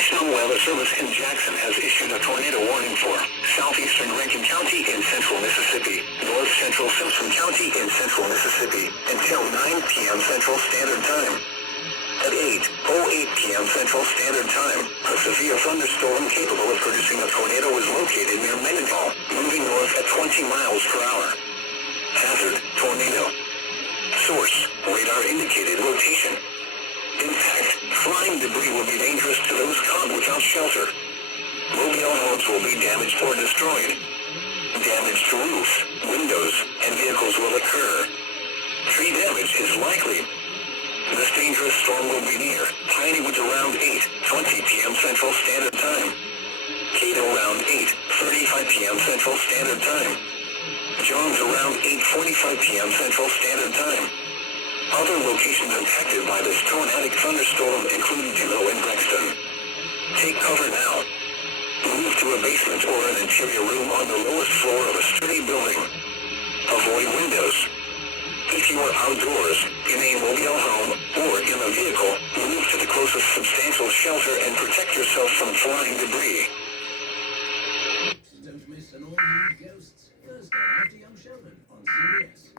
National Weather Service in Jackson has issued a tornado warning for southeastern Rankin County in central Mississippi, north central Simpson County in central Mississippi, until 9 p.m. Central Standard Time. At 8:08 p.m. Central Standard Time, a severe thunderstorm capable of producing a tornado is located near Mendenhall, moving north at 20 miles per hour. Hazard, tornado. Source, radar indicated rotation. Impact, flying debris will be dangerous to those caught without shelter. Mobile homes will be damaged or destroyed. Damage to roofs, windows, and vehicles will occur. Tree damage is likely. This dangerous storm will be near Piney Woods around 8:20 p.m. Central Standard Time. Cato around 8:35 p.m. Central Standard Time. Johns around 8:45 p.m. Central Standard Time. Other locations impacted by this tornadic thunderstorm include Juneau and Brexton. Take cover now. Move to a basement or an interior room on the lowest floor of a sturdy building. Avoid windows. If you are outdoors, in a mobile home, or in a vehicle, move to the closest substantial shelter and protect yourself from flying debris. Don't miss an all-new Ghosts Thursday after Young Sheldon on CBS.